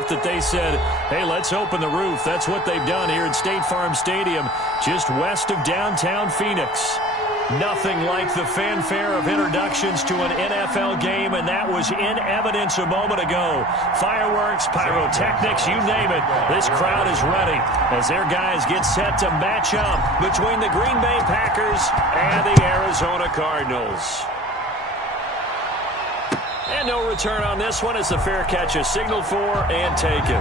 enough that they said, hey, let's open the roof. That's what they've done here at State Farm Stadium, just west of downtown Phoenix. Nothing like the fanfare of introductions to an NFL game, and that was in evidence a moment ago. Fireworks, pyrotechnics, you name it. This crowd is ready as their guys get set to match up between the Green Bay Packers and the Arizona Cardinals. And no return on this one as the fair catch is signaled for and taken.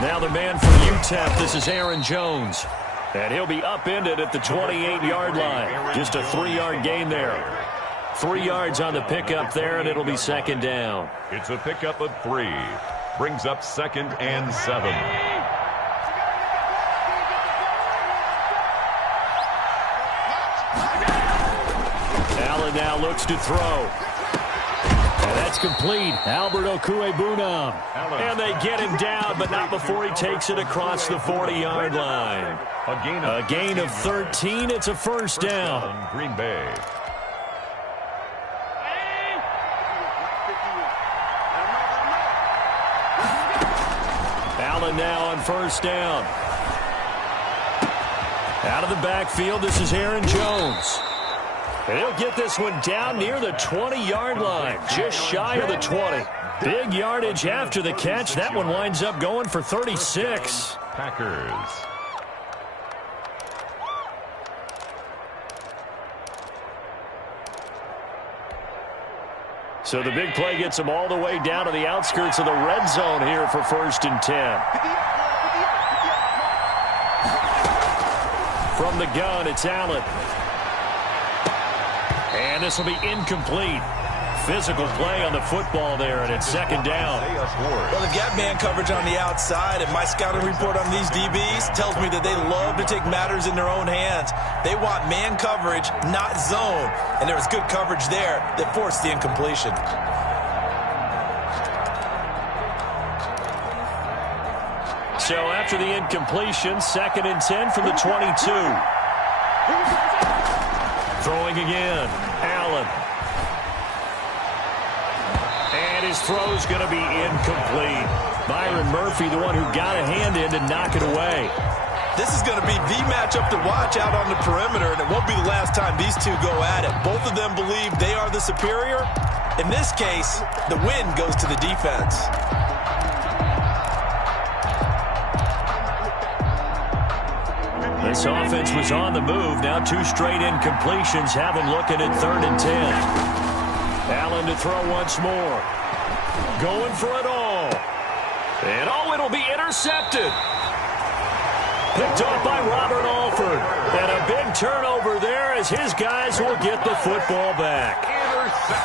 Now the man from UTEP, this is Aaron Jones. And he'll be upended at the 28-yard line. Just a 3-yard gain there. 3 yards on the pickup there, and it'll be second down. It's a pickup of 3. Brings up 2nd and 7. Allen now looks to throw. And that's complete. Albert Okwuegbunam. And they get him down, but not before he takes it across the 40-yard line. A gain of 13. It's a first down. Green Bay. Allen now on first down. Out of the backfield, this is Aaron Jones. And he'll get this one down near the 20-yard line, just shy of the 20. Big yardage after the catch. That one winds up going for 36. Packers. So the big play gets them all the way down to the outskirts of the red zone here for 1st and 10. From the gun, it's Allen. And this will be incomplete. Physical play on the football there, and it's second down. Well, they've got man coverage on the outside, and my scouting report on these DBs tells me that they love to take matters in their own hands. They want man coverage, not zone, and there was good coverage there that forced the incompletion. So after the incompletion, 2nd and 10 from the 22. Throwing again, Allen. And his throw's going to be incomplete. Byron Murphy, the one who got a hand in to knock it away. This is going to be the matchup to watch out on the perimeter, and it won't be the last time these two go at it. Both of them believe they are the superior. In this case, the win goes to the defense. This offense was on the move. Now 2 straight incompletions have them looking at 3rd and 10. Allen to throw once more. Going for it all. And it'll be intercepted. Picked off by Robert Alford. And a big turnover there as his guys will get the football back.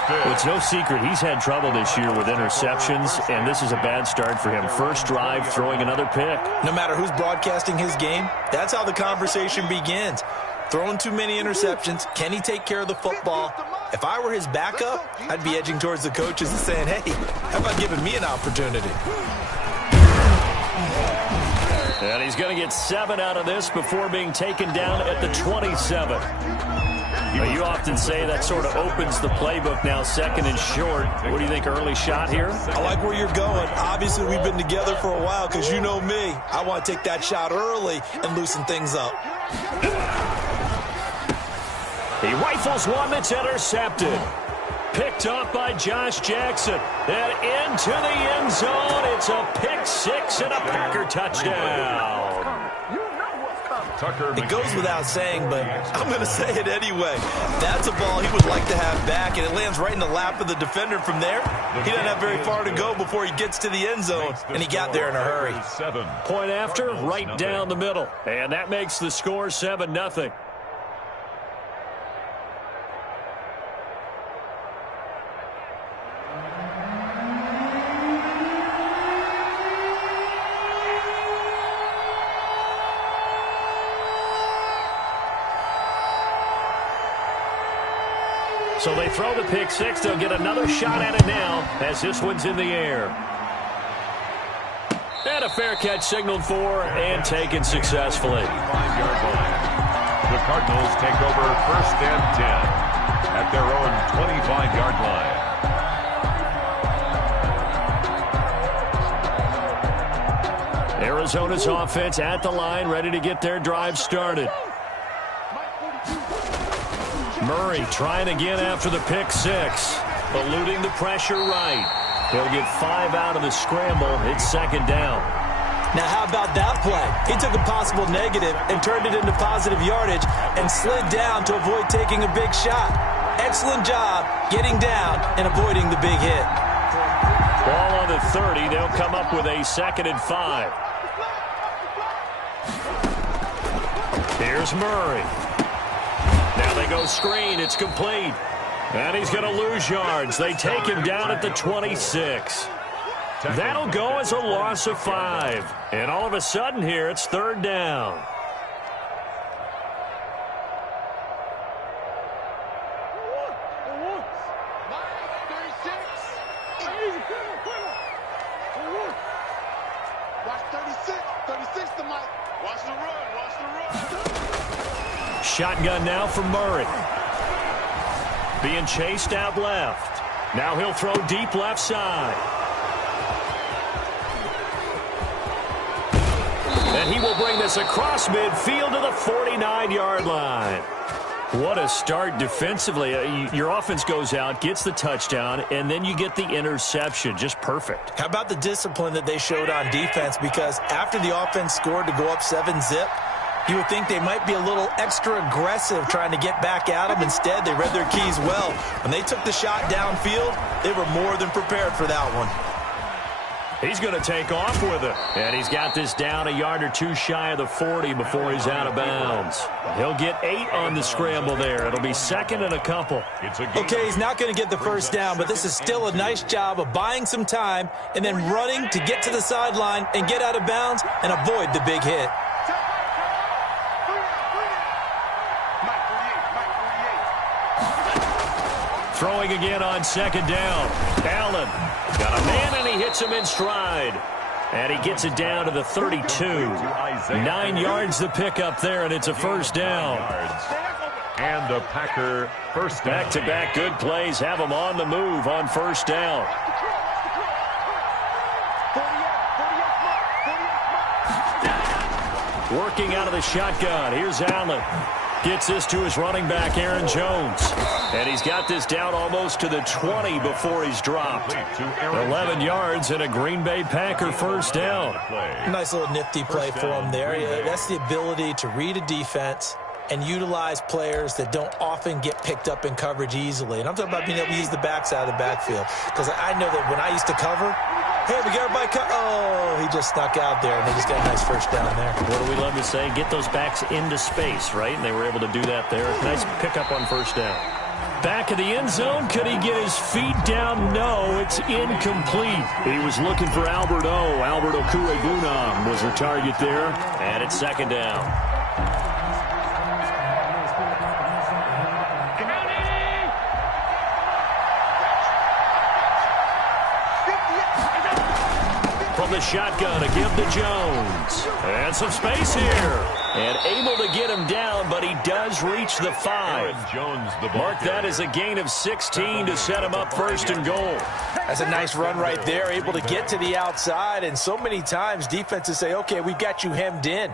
Well, it's no secret he's had trouble this year with interceptions, and this is a bad start for him. First drive, throwing another pick. No matter who's broadcasting his game, that's how the conversation begins. Throwing too many interceptions, can he take care of the football? If I were his backup, I'd be edging towards the coaches and saying, hey, how about giving me an opportunity? And he's going to get 7 out of this before being taken down at the 27. You often say that sort of opens the playbook now, 2nd and short. What do you think, early shot here? I like where you're going. Obviously, we've been together for a while because you know me. I want to take that shot early and loosen things up. He rifles one that's intercepted. Picked up by Josh Jackson. And into the end zone. It's a pick 6 and a Packer touchdown. It goes without saying, but I'm going to say it anyway. That's a ball he would like to have back, and it lands right in the lap of the defender from there. He doesn't have very far to go before he gets to the end zone, and he got there in a hurry. Point after, right down the middle. And that makes the score 7-0. So they throw the pick six. They'll get another shot at it now as this one's in the air. And a fair catch signaled for and taken successfully. The Cardinals take over 1st and 10 at their own 25-yard line. Arizona's offense at the line, ready to get their drive started. Murray trying again after the pick six, eluding the pressure right. He'll get 5 out of the scramble. It's 2nd down. Now, how about that play? He took a possible negative and turned it into positive yardage and slid down to avoid taking a big shot. Excellent job getting down and avoiding the big hit. Ball on the 30. They'll come up with a 2nd and 5. Here's Murray. Now they go screen. It's complete. And he's going to lose yards. They take him down at the 26. That'll go as a loss of 5. And all of a sudden here, it's 3rd down. Shotgun now from Murray. Being chased out left. Now he'll throw deep left side. And he will bring this across midfield to the 49-yard line. What a start defensively. Your offense goes out, gets the touchdown, and then you get the interception. Just perfect. How about the discipline that they showed on defense? Because after the offense scored to go up 7-zip, you would think they might be a little extra aggressive trying to get back at them. Instead, they read their keys well. When they took the shot downfield, they were more than prepared for that one. He's going to take off with it. And he's got this down a yard or two shy of the 40 before he's out of bounds. He'll get 8 on the scramble there. It'll be 2nd and a couple. Okay, he's not going to get the first down, but this is still a nice job of buying some time and then running to get to the sideline and get out of bounds and avoid the big hit. Throwing again on 2nd down. Allen got a man, and he hits him in stride. And he gets it down to the 32. 9 yards the pickup there, and it's a 1st down. And a Packer first down. Back-to-back good plays have him on the move on 1st down. Working out of the shotgun. Here's Allen. Gets this to his running back, Aaron Jones. And he's got this down almost to the 20 before he's dropped. 11 yards and a Green Bay Packer first down. Nice little nifty play for him there. Yeah, that's the ability to read a defense and utilize players that don't often get picked up in coverage easily. And I'm talking about being able to use the backside of the backfield. Because I know that when I used to cover, hey, we got everybody oh, he just snuck out there, and they just got a nice first down there. What do we love to say? Get those backs into space, right? And they were able to do that there. Nice pickup on 1st down. Back of the end zone. Could he get his feet down? No, it's incomplete. He was looking for Albert O. Albert Okuegbunam was the target there. And it's 2nd down. From the shotgun to give to Jones. And some space here. And able to get him down, but he does reach the 5. Mark that as a gain of 16 to set him up 1st and goal. That's a nice run right there, able to get to the outside. And so many times defenses say, okay, we've got you hemmed in.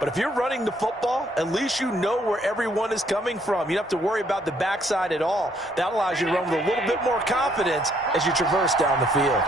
But if you're running the football, at least you know where everyone is coming from. You don't have to worry about the backside at all. That allows you to run with a little bit more confidence as you traverse down the field.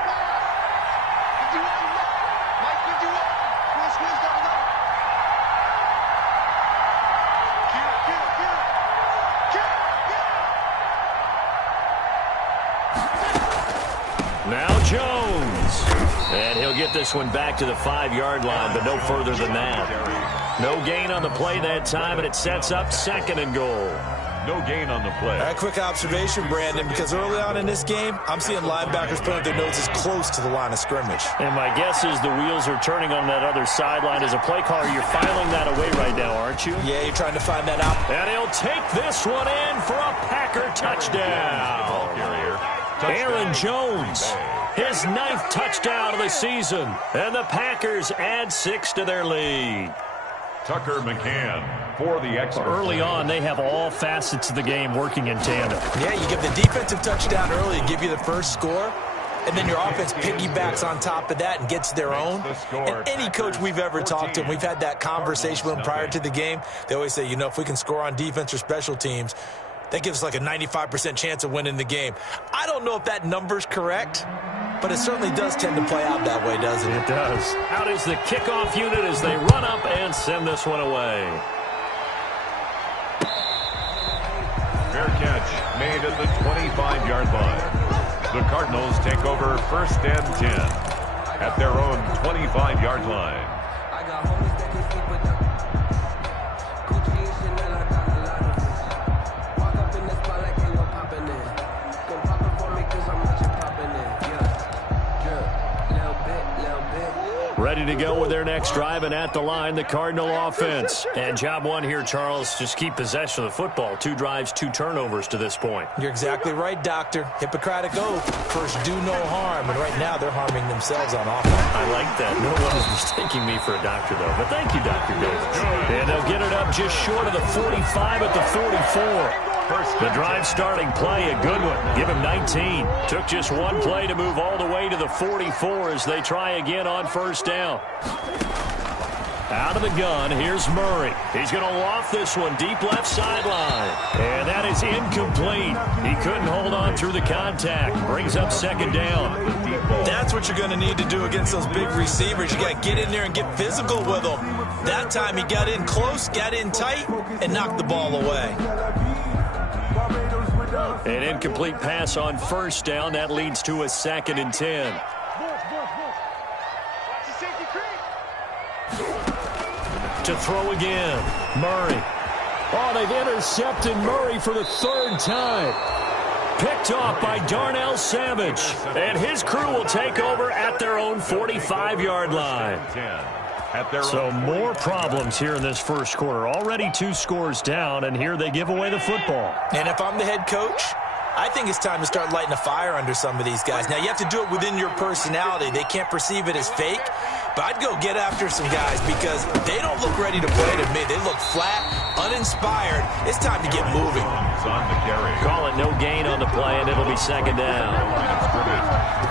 Now Jones. And he'll get this one back to the 5-yard line, but no further than that. No gain on the play that time, and it sets up 2nd and goal. No gain on the play. A quick observation, Brandon, because early on in this game, I'm seeing linebackers putting their noses close to the line of scrimmage. And my guess is the wheels are turning on that other sideline. As a play caller, you're filing that away right now, aren't you? aren't you? Yeah, you're trying to find that out. And he'll take this one in for a Packer touchdown. Aaron Jones, his 9th touchdown of the season. And the Packers add 6 to their lead. Tucker McCann for the extra. Early on, they have all facets of the game working in tandem. Yeah, you give the defensive touchdown early, give you the first score, and then your offense piggybacks on top of that and gets their own. And any coach we've ever talked to, and we've had that conversation with them prior to the game, they always say, you know, if we can score on defense or special teams, that gives us like a 95% chance of winning the game. I don't know if that number's correct, but it certainly does tend to play out that way, doesn't it? It does. Out is the kickoff unit as they run up and send this one away. Fair catch made at the 25-yard line. The Cardinals take over 1st and 10 at their own 25-yard line. Ready to go with their next drive, and at the line, the Cardinal offense. And job one here, Charles, just keep possession of the football. 2 drives, 2 turnovers to this point. You're exactly right, Doctor. Hippocratic oath. First, do no harm. And right now, they're harming themselves on offense. I like that. No one is mistaking me for a doctor, though. But thank you, Dr. Davis. And they'll get it up just short of the 45 at the 44. The drive starting play, a good one. Give him 19. Took just one play to move all the way to the 44 as they try again on 1st down. Out of the gun, here's Murray. He's going to loft this one deep left sideline. And that is incomplete. He couldn't hold on through the contact. Brings up 2nd down. That's what you're going to need to do against those big receivers. You got to get in there and get physical with them. That time he got in close, got in tight, and knocked the ball away. An incomplete pass on 1st down. That leads to a 2nd and 10. To throw again. Murray. Oh, they've intercepted Murray for the 3rd time. Picked off by Darnell Savage. And his crew will take over at their own 45-yard line. So more problems here in this first quarter. Already 2 scores down, and here they give away the football. And if I'm the head coach, I think it's time to start lighting a fire under some of these guys. Now, you have to do it within your personality. They can't perceive it as fake. But I'd go get after some guys because they don't look ready to play to me. They look flat, uninspired. It's time to get moving. Call it no gain on the play, and it'll be 2nd down.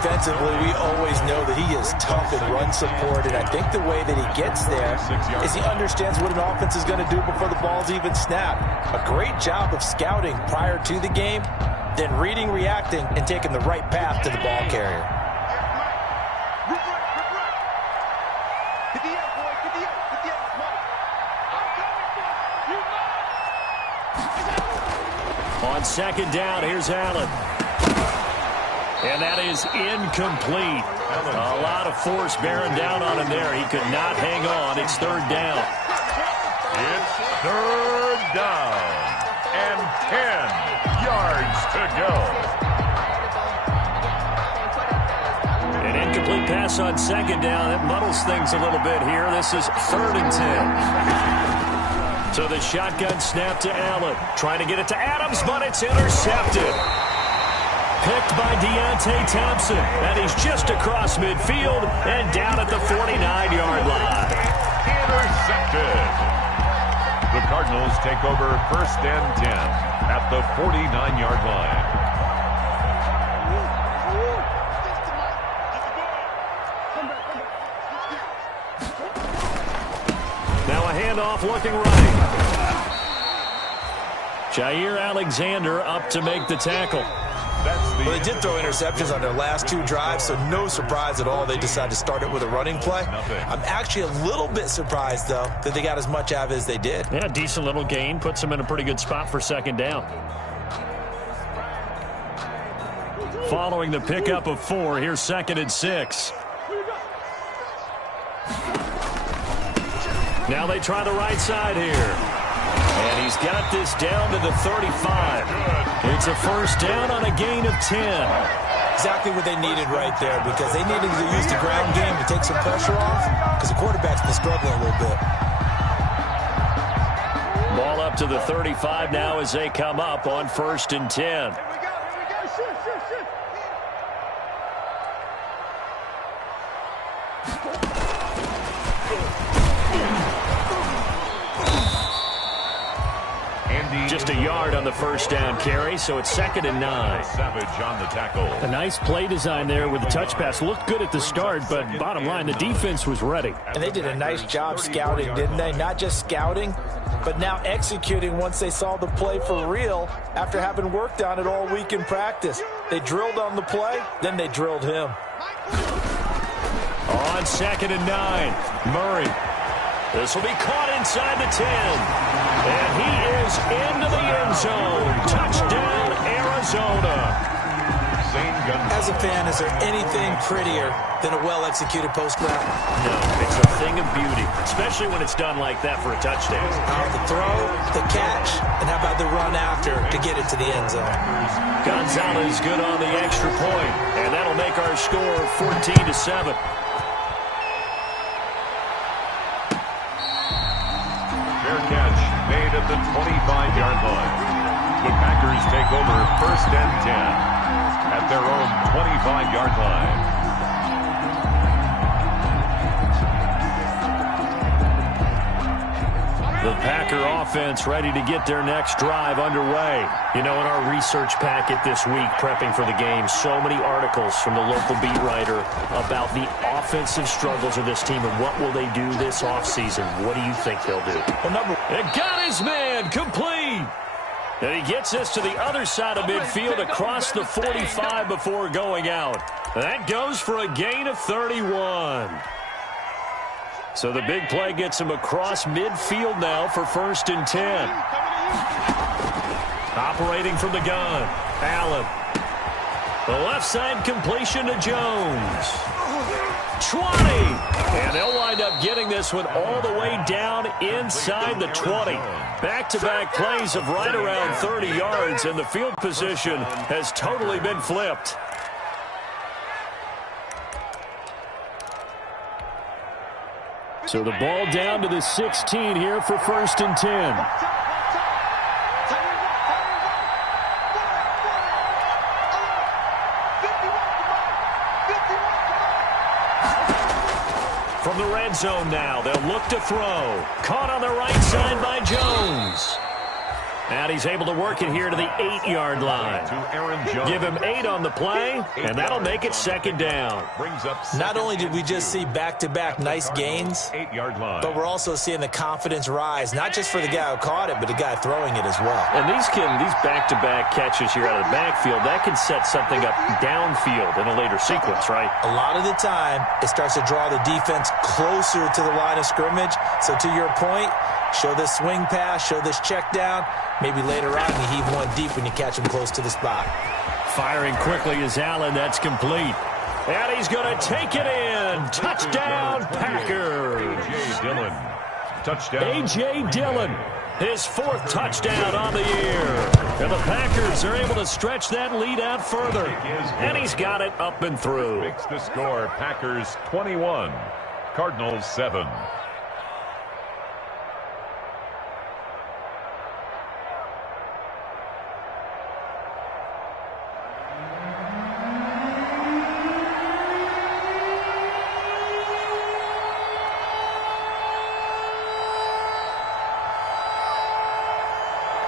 Defensively, we always know that he is tough and run support, and I think the way that he gets there is he understands what an offense is going to do before the ball's even snapped. A great job of scouting prior to the game, then reading, reacting, and taking the right path to the ball carrier. On 2nd down, here's Allen. And that is incomplete. A lot of force bearing down on him there. He could not hang on. It's 3rd down. It's 3rd down and 10 yards to go. An incomplete pass on 2nd down. It muddles things a little bit here. This is 3rd and 10. So the shotgun snap to Allen. Trying to get it to Adams, but it's intercepted. Picked by Deontay Thompson. And he's just across midfield and down at the 49-yard line. Intercepted. The Cardinals take over 1st and 10 at the 49-yard line. Now a handoff looking right. Jair Alexander up to make the tackle. Well, they did throw interceptions on their last 2 drives, so no surprise at all they decided to start it with a running play. I'm actually a little bit surprised, though, that they got as much out of it as they did. Yeah, decent little gain. Puts them in a pretty good spot for 2nd down. Following the pickup of 4, here's 2nd and 6. Now they try the right side here. And he's got this down to the 35. It's a 1st down on a gain of 10. Exactly what they needed right there, because they needed to use the ground game to take some pressure off, because the quarterback's been struggling a little bit. up to the 35 now as they come up on 1st and 10. Just a yard on the first down carry, so it's 2nd and 9. Savage on the tackle. A nice play design there with the touch pass. Looked good at the start, but bottom line, the defense was ready. And they did a nice job scouting, didn't they? Not just scouting, but now executing once they saw the play for real after having worked on it all week in practice. They drilled on the play, then they drilled him. On 2nd and 9, Murray. This will be caught inside the 10. And he is into the end zone. Touchdown, Arizona. As a fan, is there anything prettier than a well-executed post route? No, it's a thing of beauty, especially when it's done like that for a touchdown. The throw, the catch, and how about the run after to get it to the end zone? Gonzalez good on the extra point, and that'll make our score 14-7. Fair catch made at the 25-yard line. The Packers take over 1st and 10 at their own 25-yard line. The Packer offense ready to get their next drive underway. You know, in our research packet this week, prepping for the game, so many articles from the local beat writer about the offensive struggles of this team and what will they do this offseason. What do you think they'll do? Well, It got his man complete. And he gets this to the other side of midfield across the 45 before going out. That goes for a gain of 31. So the big play gets him across midfield now for 1st and 10. Operating from the gun, Allen. The left side completion to Jones. 20. And they'll wind up getting this one all the way down inside the 20. Back-to-back plays of right around 30 yards, and the field position has totally been flipped. So the ball down to the 16 here for 1st and 10. From the red zone now, they'll look to throw. Caught on the right side by Jones. And he's able to work it here to the 8-yard line. Give him 8 on the play, and that'll make it 2nd down. Not only did we just see back-to-back nice gains, but we're also seeing the confidence rise, not just for the guy who caught it, but the guy throwing it as well. And these back-to-back catches here out of the backfield, that can set something up downfield in a later sequence, right? A lot of the time, it starts to draw the defense closer to the line of scrimmage. So to your point, show this swing pass, show this check down. Maybe later on you heave one deep when you catch him close to the spot. Firing quickly is Allen. That's complete. And he's going to take it in. Touchdown, Packers. A.J. Dillon. Touchdown. A.J. Dillon. His 4th touchdown on the year. And the Packers are able to stretch that lead out further. And he's got it up and through. Makes the score Packers 21, Cardinals 7.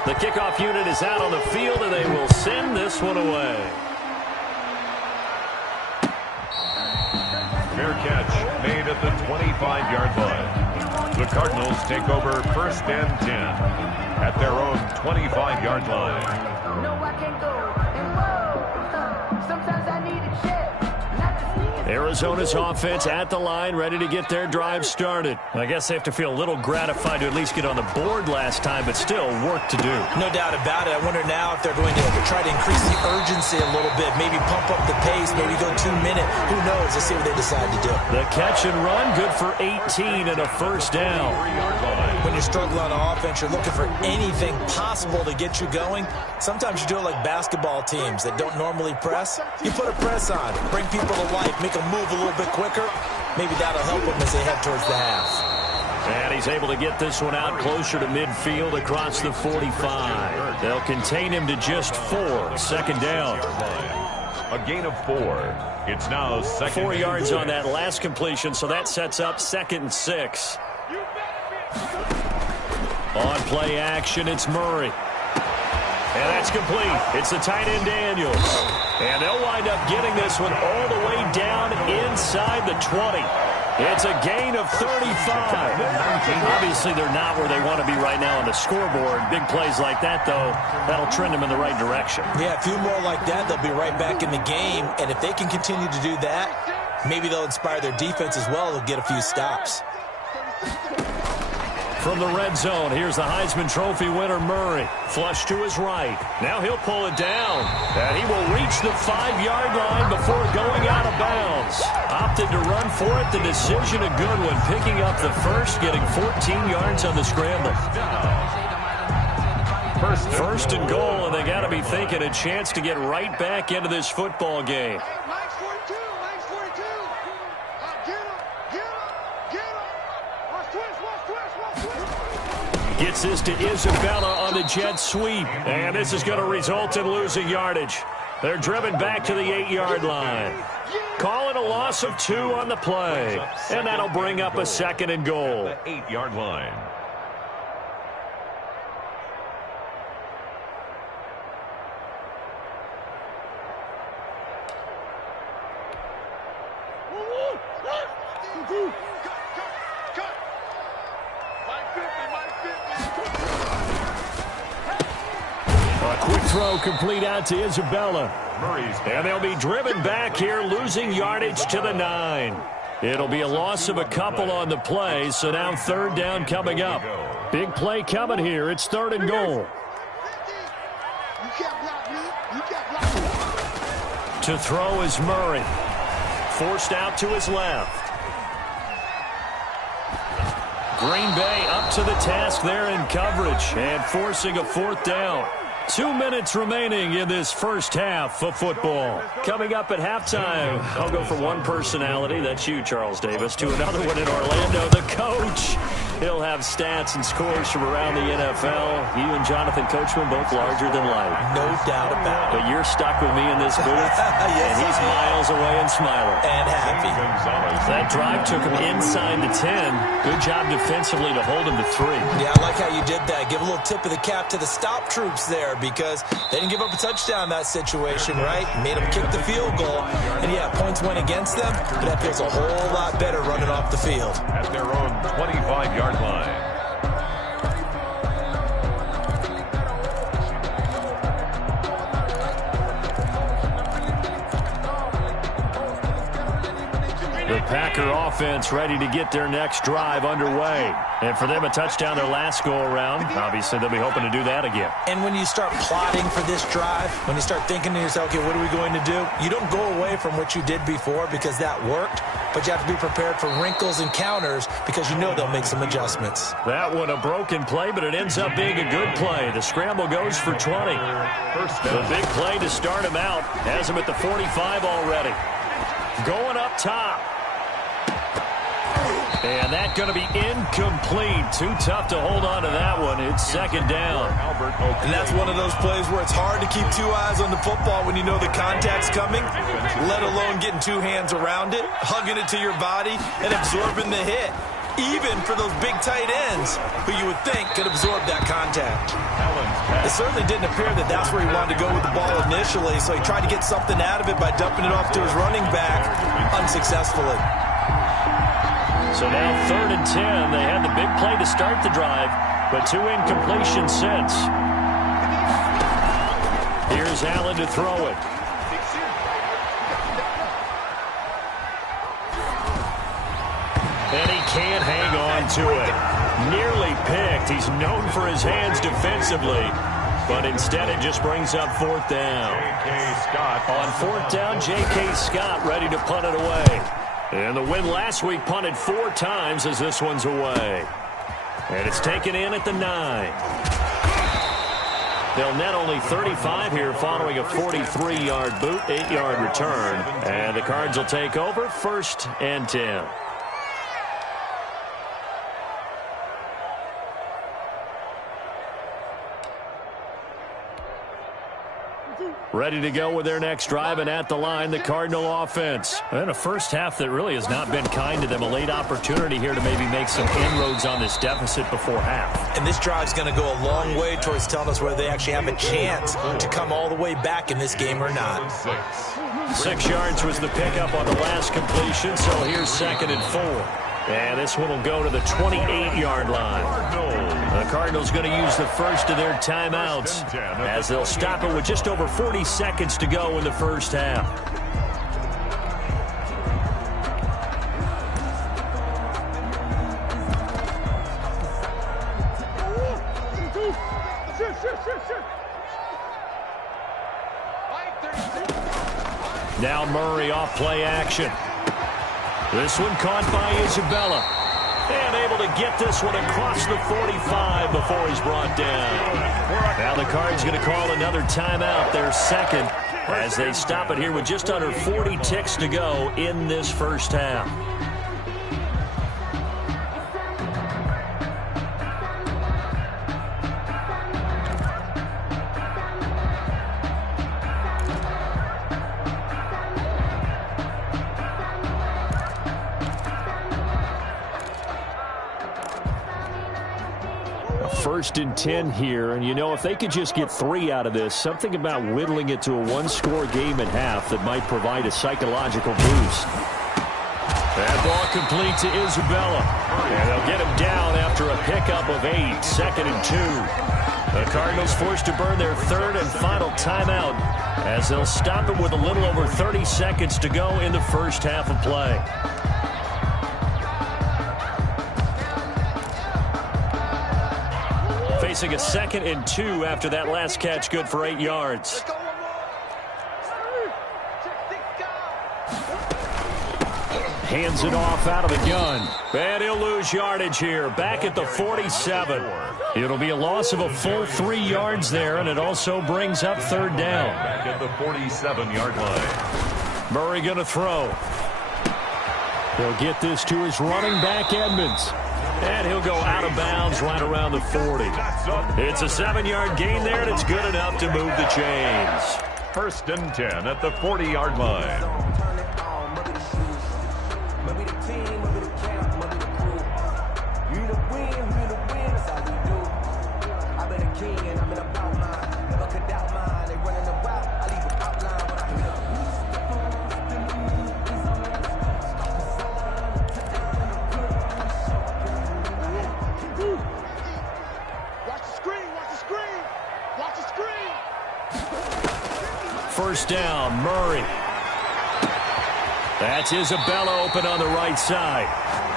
The kickoff unit is out on the field, and they will send this one away. Fair catch made at the 25-yard line. The Cardinals take over 1st and 10 at their own 25-yard line. Arizona's offense at the line, ready to get their drive started. I guess they have to feel a little gratified to at least get on the board last time, but still work to do. No doubt about it. I wonder now if they're going to try to increase the urgency a little bit, maybe pump up the pace, maybe go 2 minute. Who knows? Let's see what they decide to do. The catch and run, good for 18 and a 1st down. When you're struggling on offense, you're looking for anything possible to get you going. Sometimes you do it like basketball teams that don't normally press. You put a press on, bring people to life, make them move a little bit quicker. Maybe that'll help them as they head towards the half. And he's able to get this one out closer to midfield across the 45. They'll contain him to just 4. Second down. A gain of 4. It's now 4 yards on that last completion, so that sets up 2nd and 6. On play action, it's Murray. And that's complete. It's the tight end Daniels. And they'll wind up getting this one all the way down inside the 20. It's a gain of 35. Obviously, they're not where they want to be right now on the scoreboard. Big plays like that, though, that'll trend them in the right direction. Yeah, a few more like that, they'll be right back in the game. And if they can continue to do that, maybe they'll inspire their defense as well. They'll get a few stops. From the red zone, here's the Heisman Trophy winner, Murray. Flush to his right. Now he'll pull it down. And he will reach the 5-yard line before going out of bounds. Opted to run for it. The decision a good one. Picking up the first, getting 14 yards on the scramble. First and goal, and they got to be thinking a chance to get right back into this football game. Gets this to Isabella on the jet sweep. And this is going to result in losing yardage. They're driven back to the 8-yard line. Call it a loss of 2 on the play. And that'll bring up a 2nd and goal. The 8-yard line. Throw complete out to Isabella. And they'll be driven back here, losing yardage to the 9. It'll be a loss of a couple on the play, so now 3rd down coming up. Big play coming here. It's 3rd and goal. To throw is Murray. Forced out to his left. Green Bay up to the task there in coverage and forcing a 4th down. 2 minutes remaining in this first half of football. Coming up at halftime, I'll go from one personality, that's you, Charles Davis, to another one in Orlando, the coach. He'll have stats and scores from around the NFL. You and Jonathan Coachman both larger than life. No doubt about it. But you're stuck with me in this booth, yes, and he's miles away and smiling. And happy. That drive took him inside the 10. Good job defensively to hold him to 3. Yeah, I like how you did that. Give a little tip of the cap to the stop troops there because they didn't give up a touchdown in that situation, right? Made them kick the field goal. And, yeah, points went against them, but that feels a whole lot better running off the field. At their own 25-yard line. The Packer offense ready to get their next drive underway. And for them, a touchdown their last go-around. Obviously, they'll be hoping to do that again. And when you start plotting for this drive, when you start thinking to yourself, okay, what are we going to do? You don't go away from what you did before because that worked, but you have to be prepared for wrinkles and counters because you know they'll make some adjustments. That one a broken play, but it ends up being a good play. The scramble goes for 20. The big play to start him out. Has him at the 45 already. Going up top. And that's going to be incomplete. Too tough to hold on to that one. It's 2nd down. And that's one of those plays where it's hard to keep 2 eyes on the football when you know the contact's coming, let alone getting 2 hands around it, hugging it to your body, and absorbing the hit. Even for those big tight ends who you would think could absorb that contact. It certainly didn't appear that that's where he wanted to go with the ball initially, so he tried to get something out of it by dumping it off to his running back unsuccessfully. So now 3rd and 10. They had the big play to start the drive, but 2 incompletions since. Here's Allen to throw it. And he can't hang on to it. Nearly picked. He's known for his hands defensively, but instead it just brings up 4th down. On 4th down, J.K. Scott ready to punt it away. And the win last week punted 4 times as this one's away. And it's taken in at the 9. They'll net only 35 here following a 43-yard boot, 8-yard return. And the Cards will take over 1st and 10. Ready to go with their next drive, and at the line, the Cardinal offense. And a first half that really has not been kind to them. A late opportunity here to maybe make some inroads on this deficit before half. And this drive's going to go a long way towards telling us whether they actually have a chance to come all the way back in this game or not. 6 yards was the pickup on the last completion, so here's 2nd and 4. And this one will go to the 28-yard line. The Cardinals going to use the first of their timeouts as they'll stop it with just over 40 seconds to go in the first half. Now Murray off play action. This one caught by Isabella. And able to get this one across the 45 before he's brought down. Now the Cards going to call another timeout, their second, as they stop it here with just under 40 ticks to go in this first half. First and 10 here, and you know, if they could just get 3 out of this, something about whittling it to a one-score game at half that might provide a psychological boost. That ball complete to Isabella, and they'll get him down after a pickup of 8, 2nd and 2. The Cardinals forced to burn their 3rd and final timeout as they'll stop it with a little over 30 seconds to go in the first half of play. Facing a 2nd and 2 after that last catch, good for 8 yards. Hands it off out of the gun. And he'll lose yardage here, back at the 47. It'll be a loss of a full 3 yards there, and it also brings up 3rd down. Back at the 47-yard line. Murray going to throw. He'll get this to his running back, Edmonds. And he'll go out of bounds right around the 40. It's a 7-yard gain there, and it's good enough to move the chains. 1st and 10 at the 40-yard line. First down, Murray. That's Isabella open on the right side.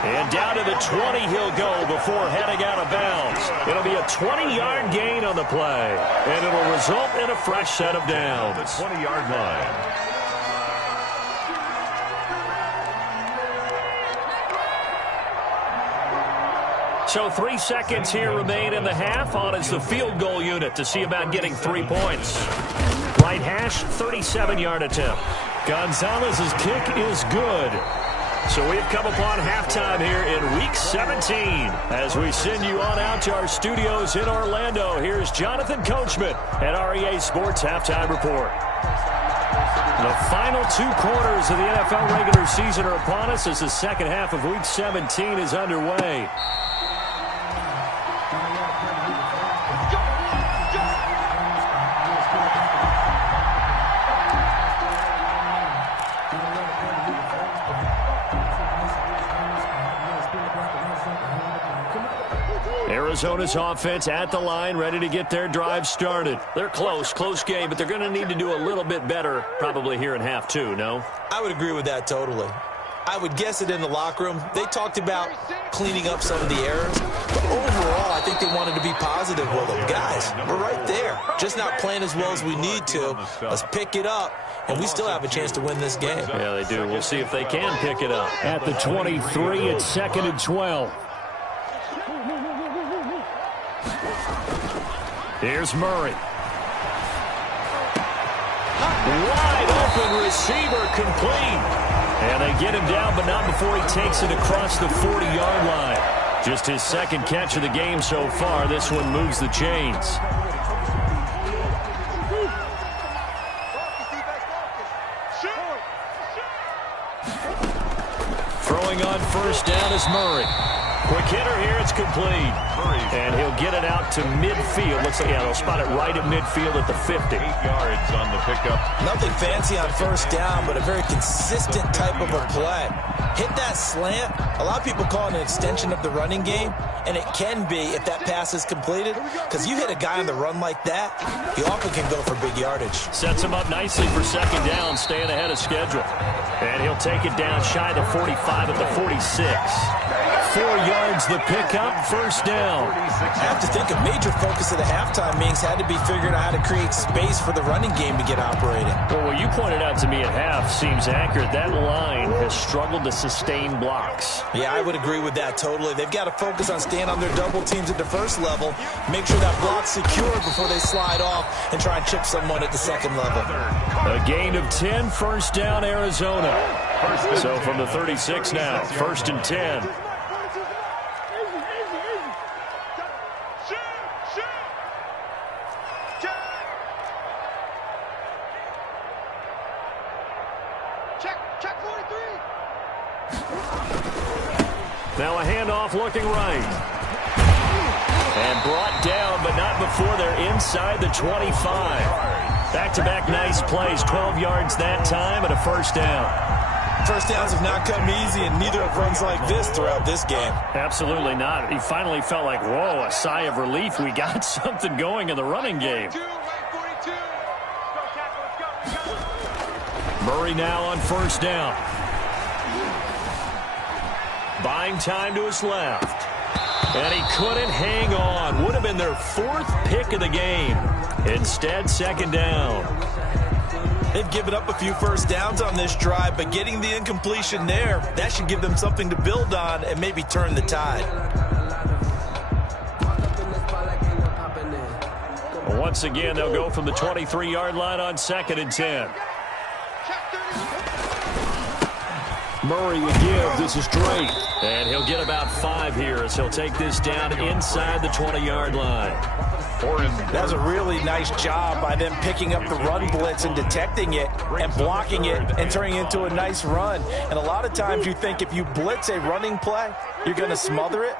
And down to the 20 he'll go before heading out of bounds. It'll be a 20-yard gain on the play. And it'll result in a fresh set of downs. The 20-yard line. So 3 seconds here remain in the half. On is the field goal unit to see about getting 3 points. Right hash, 37-yard attempt. Gonzalez's kick is good. So we've come upon halftime here in Week 17. As we send you on out to our studios in Orlando, here's Jonathan Coachman at REA Sports Halftime Report. The final 2 quarters of the NFL regular season are upon us as the second half of Week 17 is underway. Arizona's offense at the line, ready to get their drive started. They're close game, but they're going to need to do a little bit better probably here in half 2, no? I would agree with that totally. I would guess it in the locker room. They talked about cleaning up some of the errors. But overall, I think they wanted to be positive with them. Guys, we're right there. Just not playing as well as we need to. Let's pick it up, and we still have a chance to win this game. Yeah, they do. We'll see if they can pick it up. At the 23, it's 2nd and 12. Here's Murray. Wide open receiver complete. And they get him down, but not before he takes it across the 40-yard line. Just his 2nd catch of the game so far. This one moves the chains. going on first down is Murray. Quick hitter here, it's complete. And he'll get it out to midfield. Looks like, yeah, they'll spot it right at midfield at the 50. 8 yards on the pickup. Nothing fancy on first down, but a very consistent type of a play. Hit that slant. A lot of people call it an extension of the running game, and it can be if that pass is completed, because you hit a guy on the run like that, he often can go for big yardage. Sets him up nicely for second down, staying ahead of schedule. And he'll take it down shy of the 45 at the 46. 4 yards the pickup, first down. I have to think a major focus of the halftime meetings had to be figuring out how to create space for the running game to get operating. Well, what you pointed out to me at half seems accurate. That line has struggled to sustain blocks. Yeah, I would agree with that totally. They've got to focus on staying on their double teams at the first level, make sure that block's secure before they slide off and try and chip someone at the second level. A gain of 10, first down, Arizona. So from the 36 now, first and 10. Now a handoff looking right. And brought down, but not before they're inside the 25. Back-to-back nice plays, 12 yards that time and a first down. First downs have not come easy, and neither have runs like this throughout this game. Absolutely not. He finally felt like, whoa, a sigh of relief. We got something going in the running game. Murray now on first down. Buying time to his left. And he couldn't hang on. Would have been their 4th pick of the game. Instead, second down. They've given up a few first downs on this drive, but getting the incompletion there, that should give them something to build on and maybe turn the tide. Once again, they'll go from the 23-yard line on second and 10. Murray again, this is Drake. And he'll get about 5 here as he'll take this down inside the 20-yard line. That was a really nice job by them picking up the run blitz and detecting it and blocking it and turning it into a nice run. And a lot of times you think if you blitz a running play, you're going to smother it.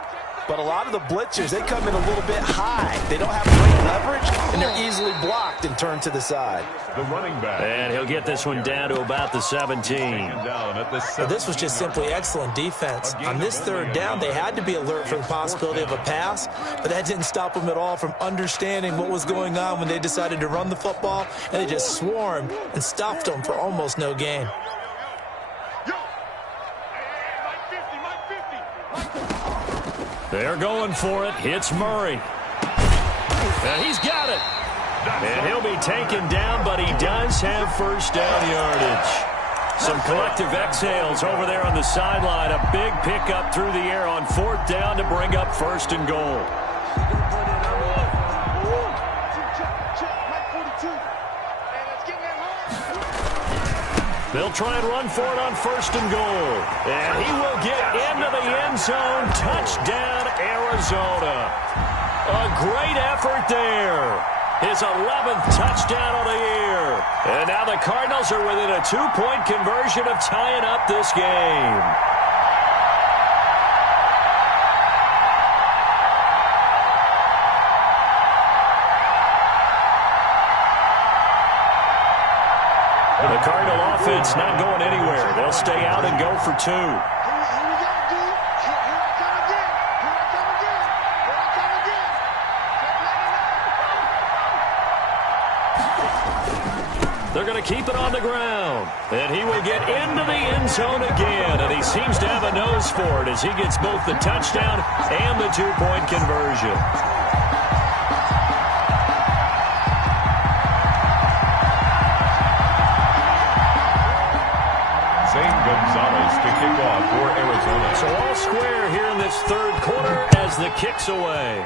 But a lot of the blitzers, they come in a little bit high. They don't have great leverage, and they're easily blocked and turned to the side. The running back. And he'll get this one down to about the 17. Well, this was just simply excellent defense. On this third down, they had to be alert for the possibility of a pass, but that didn't stop them at all from understanding what was going on when they decided to run the football, and they just swarmed and stuffed them for almost no gain. They're going for it. Hits Murray. And he's got it. And he'll be taken down, but he does have first down yardage. Some collective exhales over there on the sideline. A big pickup through the air on 4th down to bring up first and goal. They'll try and run for it on first and goal. And he will get into the end zone. Touchdown, Arizona. A great effort there. His 11th touchdown of the year. And now the Cardinals are within a 2-point conversion of tying up this game. The Cardinal offense not going anywhere. They'll stay out and go for 2. They're going to keep it on the ground. And he will get into the end zone again. And he seems to have a nose for it as he gets both the touchdown and the 2-point conversion. To kick off for Arizona. So all square here in this third quarter as the kick's away.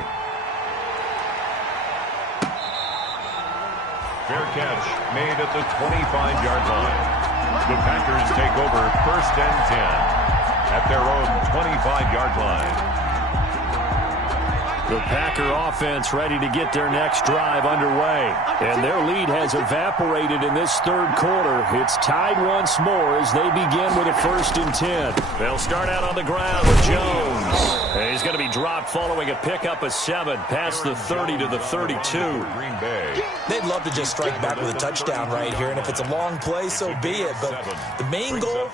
Fair catch made at the 25-yard line. The Packers take over first and 10 at their own 25-yard line. The Packer offense ready to get their next drive underway. And their lead has evaporated in this third quarter. It's tied once more as they begin with a 1st and 10. They'll start out on the ground with Jones. And he's going to be dropped following a pickup of 7 past the 30 to the 32. Green Bay. They'd love to just strike back with a touchdown right here, and if it's a long play, so be it. But the main goal,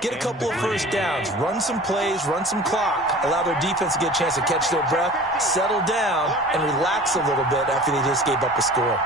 get a couple of first downs, run some plays, run some clock, allow their defense to get a chance to catch their breath, settle down, and relax a little bit after they just gave up a score.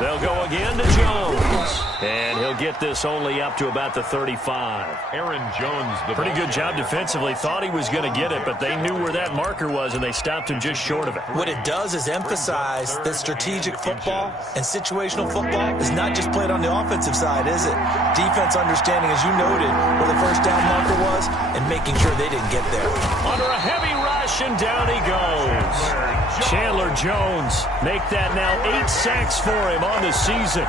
They'll go again to Jones. And he'll get this only up to about the 35. Aaron Jones. Pretty good job defensively. Thought he was going to get it, but they knew where that marker was, and they stopped him just short of it. What it does is emphasize that strategic football and situational football is not just played on the offensive side, is it? Defense understanding, as you noted, where the first down marker was and making sure they didn't get there. Under a heavy rush, and down he goes. Chandler Jones make that now 8 sacks for him on the season.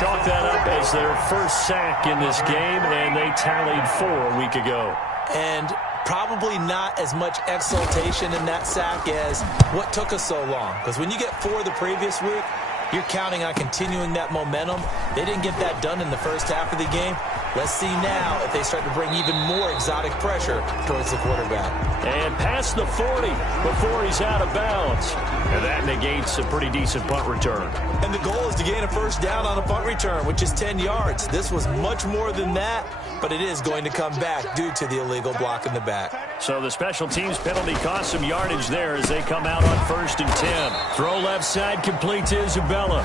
Chalk that up as their first sack in this game, and they tallied 4 a week ago. And probably not as much exultation in that sack as what took us so long. Because when you get 4 the previous week, you're counting on continuing that momentum. They didn't get that done in the first half of the game. Let's see now if they start to bring even more exotic pressure towards the quarterback. And past the 40 before he's out of bounds. And that negates a pretty decent punt return. And the goal is to gain a first down on a punt return, which is 10 yards. This was much more than that, but it is going to come back due to the illegal block in the back. So the special teams penalty cost some yardage there as they come out on 1st and 10. Throw left side complete to Isabella.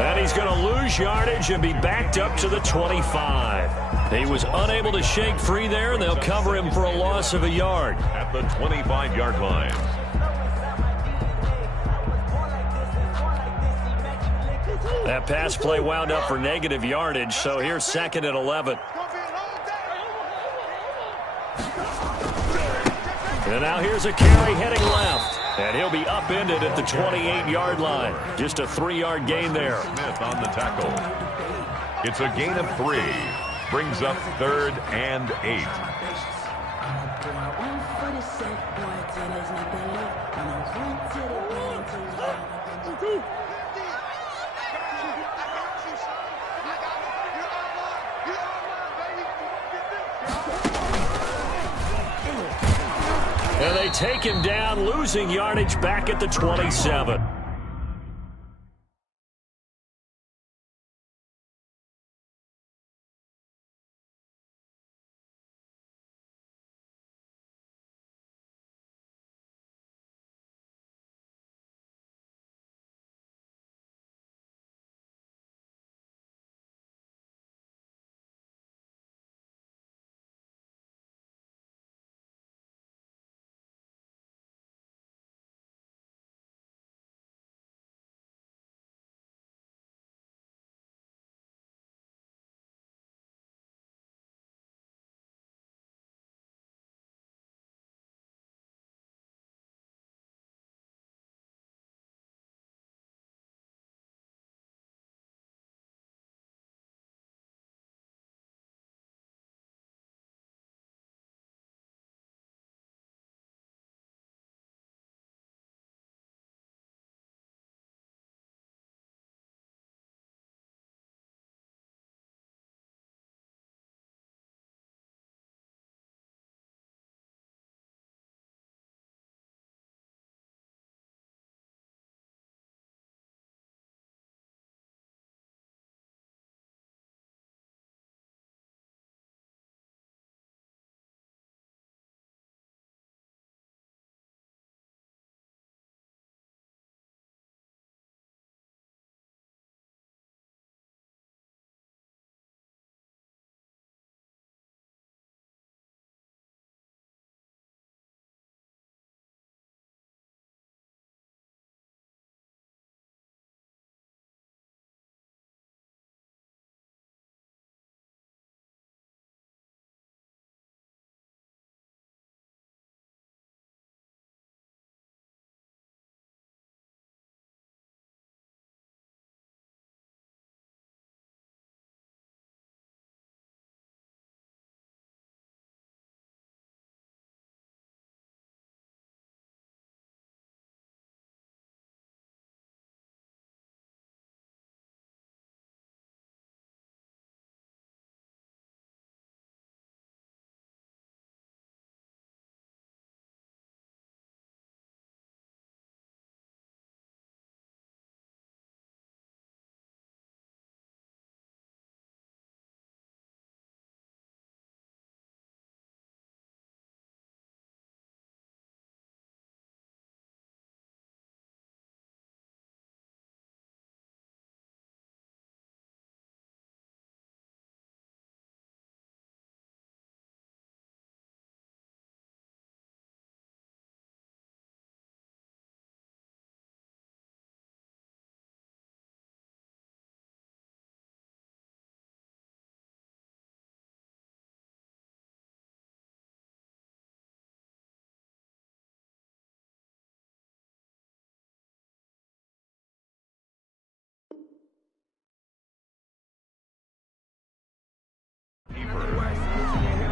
And he's going to lose yardage and be backed up to the 25. He was unable to shake free there, and they'll cover him for a loss of a yard. At the 25-yard line. That pass play wound up for negative yardage, so here's 2nd and 11. And now here's a carry heading left. And he'll be upended at the 28-yard line. Just a 3-yard gain there. Smith on the tackle. It's a gain of 3. Brings up 3rd and 8. And they take him down, losing yardage back at the 27.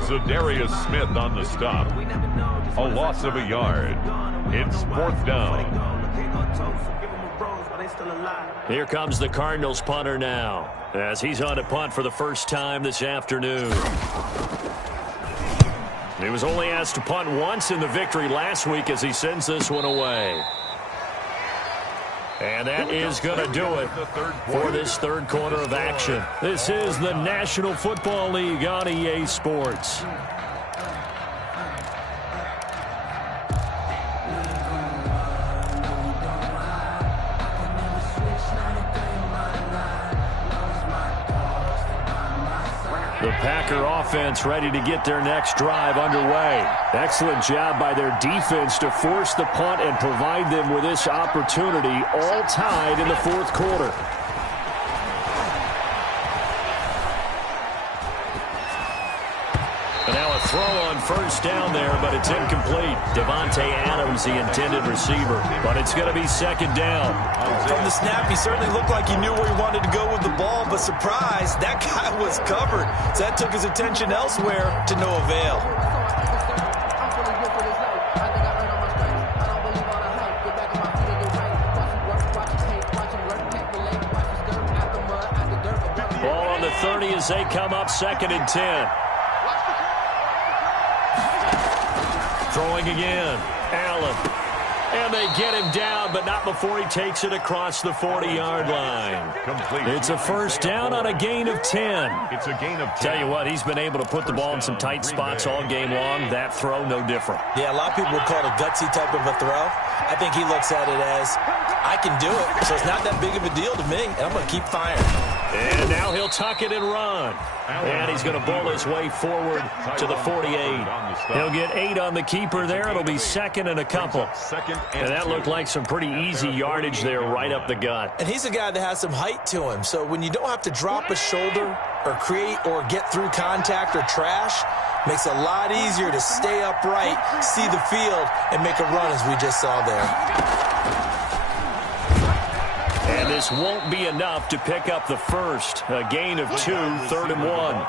Darius Smith on the stop. A loss of a yard. It's 4th down. Here comes the Cardinals punter now, as he's on to punt for the first time this afternoon. He was only asked to punt once in the victory last week as he sends this one away. And that is going to do it for this third quarter of action. This is the National Football League on EA Sports. The Packer offense ready to get their next drive underway. Excellent job by their defense to force the punt and provide them with this opportunity, all tied in the fourth quarter. And now a throw on first down there, but it's incomplete. Davante Adams, the intended receiver, but it's going to be second down. From the snap, he certainly looked like he knew where he wanted to go with the ball, but surprise, that guy was covered. So that took his attention elsewhere to no avail. Ball on the 30 as they come up 2nd and 10. Throwing again. Allen. And they get him down, but not before he takes it across the 40-yard line. Complete. It's a first down on a gain of 10. It's a gain of 10. Tell you what, he's been able to put the ball in some tight spots all game long. That throw, no different. Yeah, a lot of people would call it a gutsy type of a throw. I think he looks at it as, I can do it, so it's not that big of a deal to me, and I'm going to keep firing. And now he'll tuck it and run. And he's going to bowl his way forward to the 48. He'll get 8 on the keeper there. It'll be second and a couple. And that looked like some pretty easy yardage there right up the gut. And he's a guy that has some height to him. So when you don't have to drop a shoulder or create or get through contact or trash, makes it a lot easier to stay upright, see the field, and make a run as we just saw there. And this won't be enough to pick up the first. A gain of 2, 3rd and 1.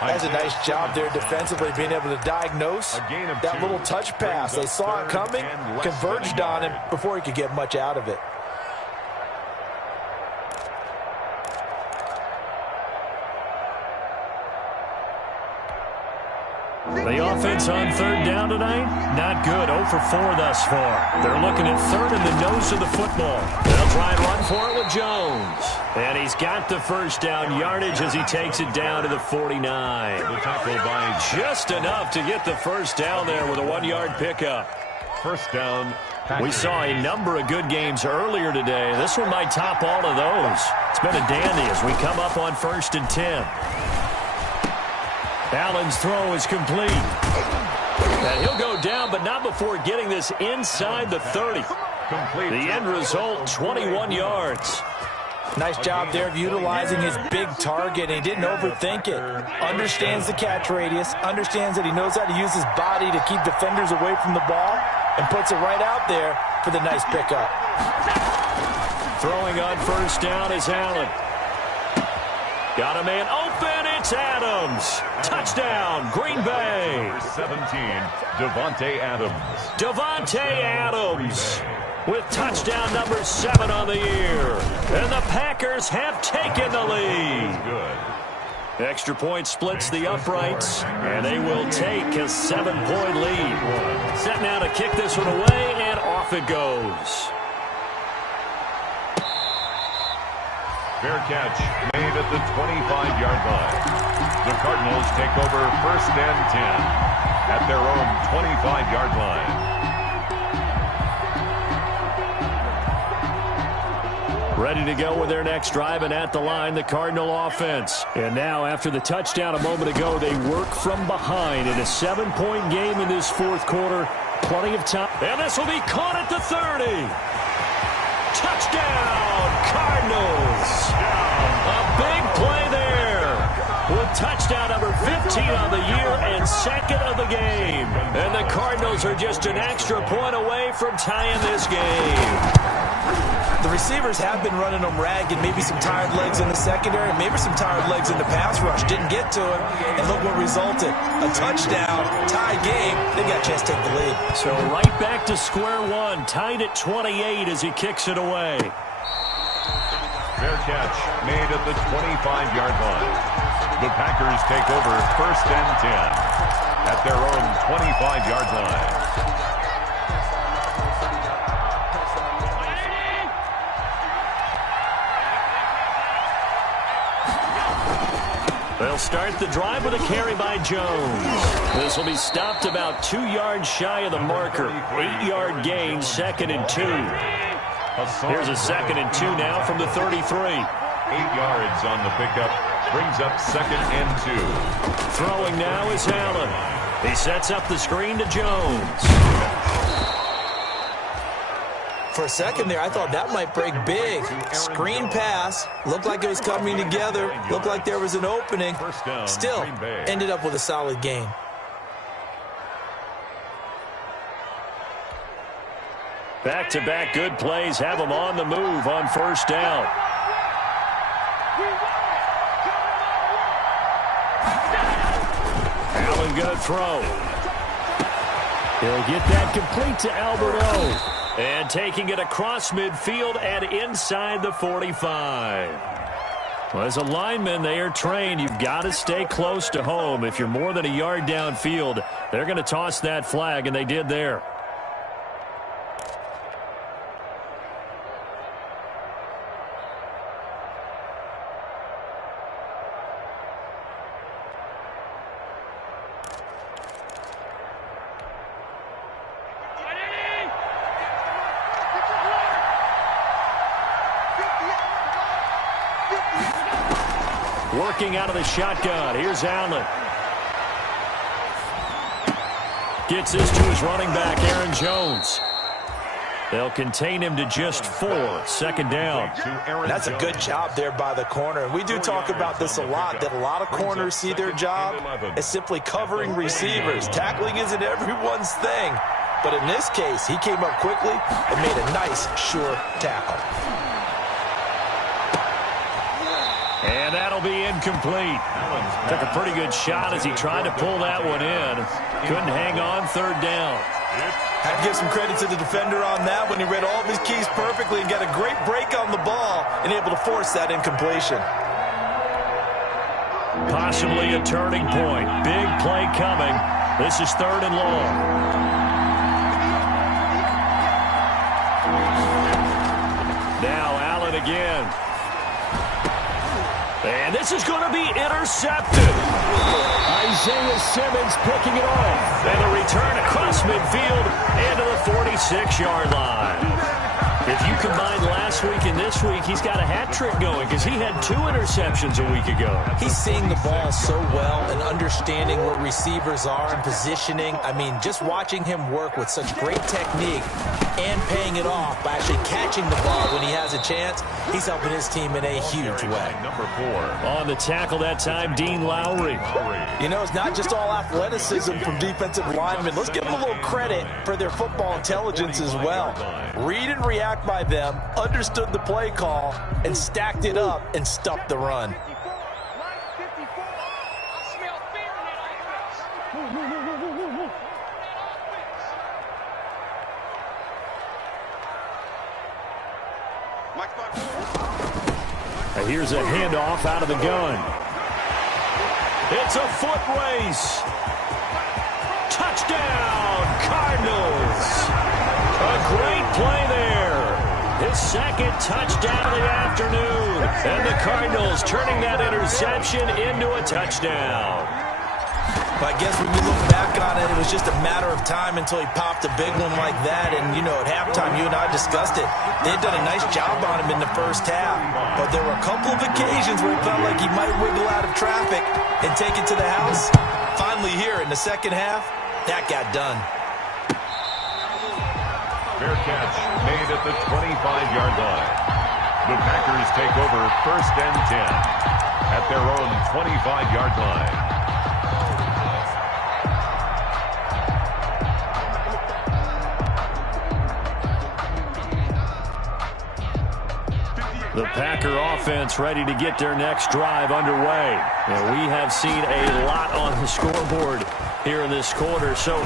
That's a nice job there defensively, being able to diagnose that little touch pass. They saw it coming, converged on him before he could get much out of it. The offense on 3rd down tonight, not good. 0 for 4 thus far. They're looking at 3rd in the nose of the football. They'll try and run for it with Jones. And he's got the first down yardage as he takes it down to the 49. The tackle by just enough to get the first down there with a 1-yard pickup. First down. We saw a number of good games earlier today. This one might top all of those. It's been a dandy as we come up on 1st and 10. Allen's throw is complete. And he'll go down, but not before getting this inside the 30. Complete. The end result, 21 yards. Nice job there of utilizing his big target. He didn't overthink it. Understands the catch radius. Understands that he knows how to use his body to keep defenders away from the ball. And puts it right out there for the nice pickup. Throwing on first down is Allen. Got a man open. It's Adams. Touchdown, Green Bay. 17, Davante Adams. Davante Adams with touchdown number 7 on the year. And the Packers have taken the lead. Good. Extra point splits the uprights, and they will take a 7-point lead. Set now to kick this one away, and off it goes. Fair catch made at the 25-yard line. The Cardinals take over 1st and 10 at their own 25-yard line. Ready to go with their next drive, and at the line, the Cardinal offense. And now, after the touchdown a moment ago, they work from behind in a 7-point game in this fourth quarter. Plenty of time. And this will be caught at the 30. Touchdown, Cardinals. A big play there with touchdown number 15 on the year and 2nd of the game. And the Cardinals are just an extra point away from tying this game. The receivers have been running them ragged. Maybe some tired legs in the secondary, maybe some tired legs in the pass rush. Didn't get to him, and look what resulted. A touchdown, tie game. They got a chance to take the lead. So right back to square one, tied at 28 as he kicks it away. Fair catch made at the 25-yard line. The Packers take over 1st and 10 at their own 25-yard line. They'll start the drive with a carry by Jones. This will be stopped about 2 yards shy of the marker. 8-yard gain, 2nd and 2. Here's a 2nd and 2 now from the 33. 8 yards on the pickup. Brings up 2nd and 2. Throwing now is Allen. He sets up the screen to Jones. For a second there, I thought that might break big. Screen pass. Looked like it was coming together. Looked like there was an opening. Still, ended up with a solid gain. Back-to-back good plays have him on the move on 1st down. Allen going to throw. He'll get that complete to Alberto. And taking it across midfield and inside the 45. Well, as a lineman, they are trained. You've got to stay close to home. If you're more than a yard downfield, they're going to toss that flag, and they did there. Working out of the shotgun. Here's Allen. Gets this to his running back, Aaron Jones. They'll contain him to just 4. 2nd down. That's a good job there by the corner. And we do talk about this a lot, that a lot of corners see their job as simply covering receivers. Tackling isn't everyone's thing. But in this case, he came up quickly and made a nice, sure tackle. And that'll be incomplete. Took a pretty good shot as he tried to pull that one in. Couldn't hang on 3rd down. Had to give some credit to the defender on that when he read all of his keys perfectly and got a great break on the ball and able to force that incompletion. Possibly a turning point. Big play coming. This is 3rd and long. Now Allen again. And this is going to be intercepted. Isaiah Simmons picking it off. And a return across midfield and to the 46-yard line. If you combine last week and this week, he's got a hat trick going because he had 2 interceptions a week ago. He's seeing the ball so well and understanding what receivers are and positioning. I mean, just watching him work with such great technique and paying it off by actually catching the ball when he has a chance, he's helping his team in a huge way. Number 4. On the tackle that time, Dean Lowry. You know, it's not just all athleticism from defensive linemen. Let's give them a little credit for their football intelligence as well. Read and react by them, understood the play call, and stacked it up and stuffed the run. Here's a handoff out of the gun. It's a foot race. Touchdown, Cardinals. A great play there. His 2nd touchdown of the afternoon. And the Cardinals turning that interception into a touchdown. But I guess when you look back on it, it was just a matter of time until he popped a big one like that. And, you know, at halftime, you and I discussed it. They had done a nice job on him in the first half. But there were a couple of occasions where it felt like he might wiggle out of traffic and take it to the house. Finally here in the second half, that got done. Fair catch made at the 25-yard line. The Packers take over 1st and 10 at their own 25-yard line. The Packer offense ready to get their next drive underway. And we have seen a lot on the scoreboard here in this quarter. So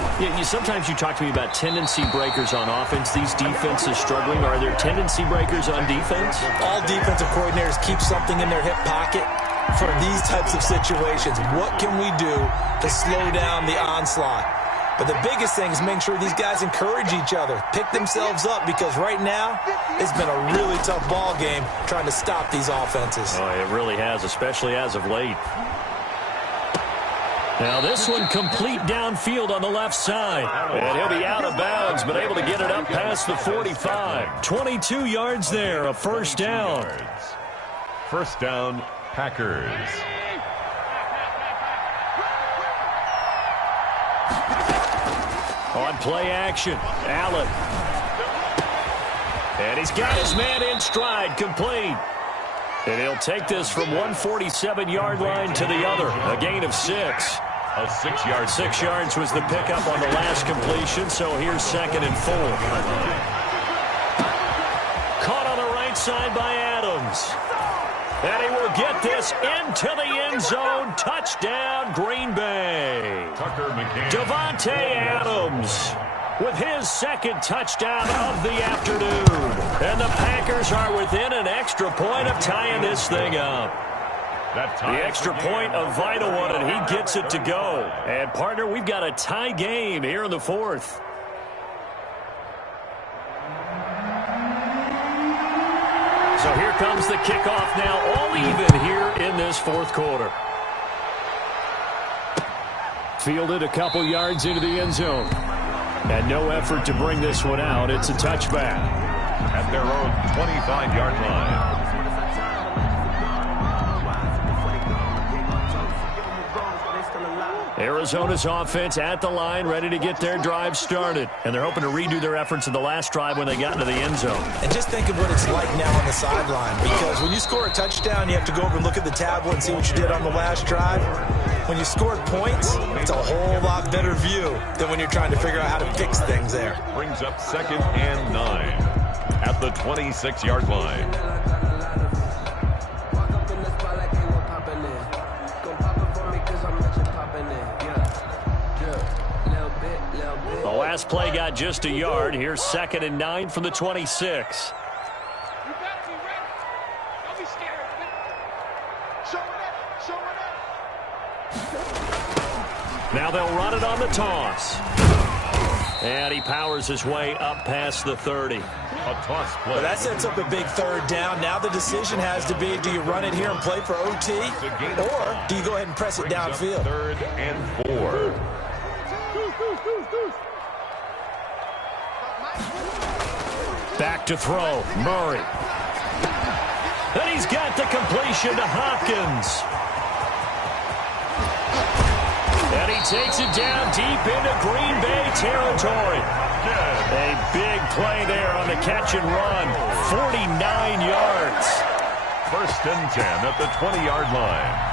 sometimes you talk to me about tendency breakers on offense. These defenses struggling. Are there tendency breakers on defense? All defensive coordinators keep something in their hip pocket for these types of situations. What can we do to slow down the onslaught? But the biggest thing is making sure these guys encourage each other, pick themselves up, because right now it's been a really tough ball game trying to stop these offenses. Oh, it really has, especially as of late. Now this one complete downfield on the left side. And he'll be out of bounds, but able to get it up past the 45. 22 yards there, a first down. First down, Packers. On play action, Allen. And he's got his man in stride, complete. And he'll take this from 147-yard line to the other, a gain of 6. A 6-yard. 6 yards was the pickup on the last completion, so here's 2nd and 4. Caught on the right side by Adams. And he will get this into the end zone. Touchdown, Green Bay. Davante Adams with his 2nd touchdown of the afternoon. And the Packers are within an extra point of tying this thing up. The extra point, a vital one, and he gets it to go. And, partner, we've got a tie game here in the 4th. So here comes the kickoff now, all even here in this 4th quarter. Fielded a couple yards into the end zone. And no effort to bring this one out. It's a touchback. At their own 25-yard line. Arizona's offense at the line, ready to get their drive started. And they're hoping to redo their efforts in the last drive when they got into the end zone. And just think of what it's like now on the sideline, because when you score a touchdown, you have to go over and look at the tablet and see what you did on the last drive. When you scored points, it's a whole lot better view than when you're trying to figure out how to fix things there. Brings up 2nd and 9 at the 26-yard line. The last play got just a yard. Here's 2nd and 9 from the 26. Now they'll run it on the toss. And he powers his way up past the 30. A toss play. Well, that sets up a big 3rd down. Now the decision has to be, do you run it here and play for OT, or do you go ahead and press it downfield? 3rd and 4. Back to throw, Murray. And he's got the completion to Hopkins. And he takes it down deep into Green Bay territory. A big play there on the catch and run. 49 yards. 1st and 10 at the 20-yard line.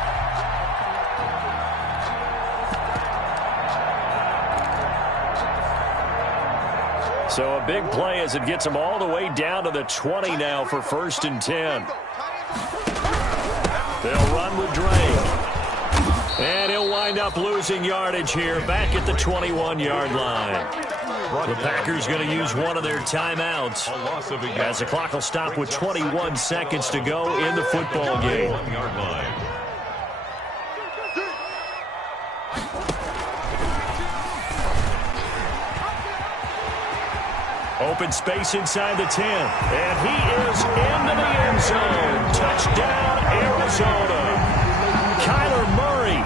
So a big play as it gets him all the way down to the 20 now for 1st and 10. They'll run with Drake. And he'll wind up losing yardage here back at the 21-yard line. The Packers going to use one of their timeouts as the clock will stop with 21 seconds to go in the football game. Open space inside the 10. And he is into the end zone. Touchdown, Arizona. Kyler Murray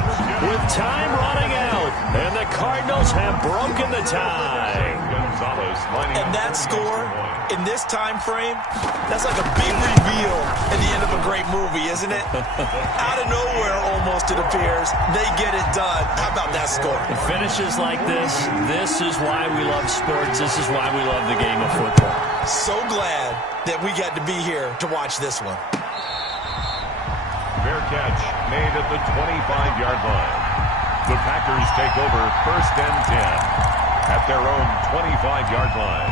with time running out. And the Cardinals have broken the tie. And that score in this time frame, that's like a big reveal at the end of a great movie, isn't it? Out of nowhere, almost, it appears. They get it done. How about that score? It finishes like this. This is why we love sports. This is why we love the game of football. So glad that we got to be here to watch this one. Fair catch made at the 25-yard line. The Packers take over 1st and 10 at their own 25-yard line.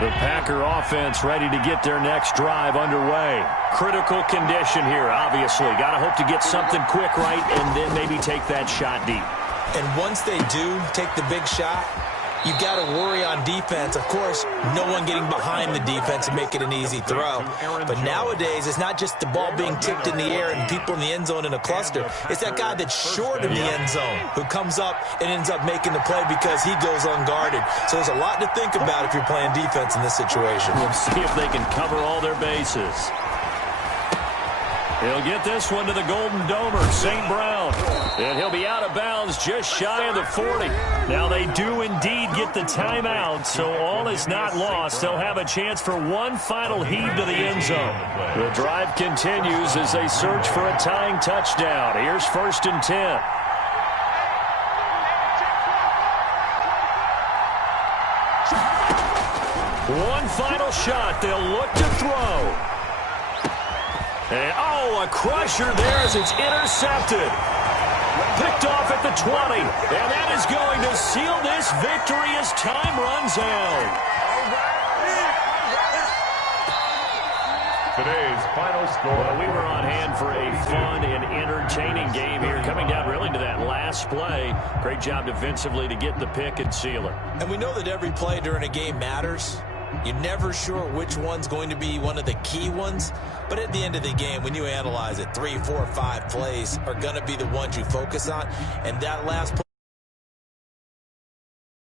The Packer offense ready to get their next drive underway. Critical condition here, obviously. Got to hope to get something quick right and then maybe take that shot deep. And once they do take the big shot, you've got to worry on defense. Of course, no one getting behind the defense and make it an easy throw. But nowadays, it's not just the ball being tipped in the air and people in the end zone in a cluster. It's that guy that's short of the end zone who comes up and ends up making the play because he goes unguarded. So there's a lot to think about if you're playing defense in this situation. We'll see if they can cover all their bases. He'll get this one to the Golden Domer, St. Brown. And he'll be out of bounds just shy of the 40. Now they do indeed get the timeout, so all is not lost. They'll have a chance for one final heave to the end zone. The drive continues as they search for a tying touchdown. Here's 1st and 10. One final shot. They'll look to throw. And, a crusher there as it's intercepted. Picked off at the 20. And that is going to seal this victory as time runs out. Today's final score. Well, we were on hand for a fun and entertaining game here. Coming down really to that last play. Great job defensively to get the pick and seal it. And we know that every play during a game matters. You're never sure which one's going to be one of the key ones. But at the end of the game, when you analyze it, 3, 4, 5 plays are going to be the ones you focus on. And that last play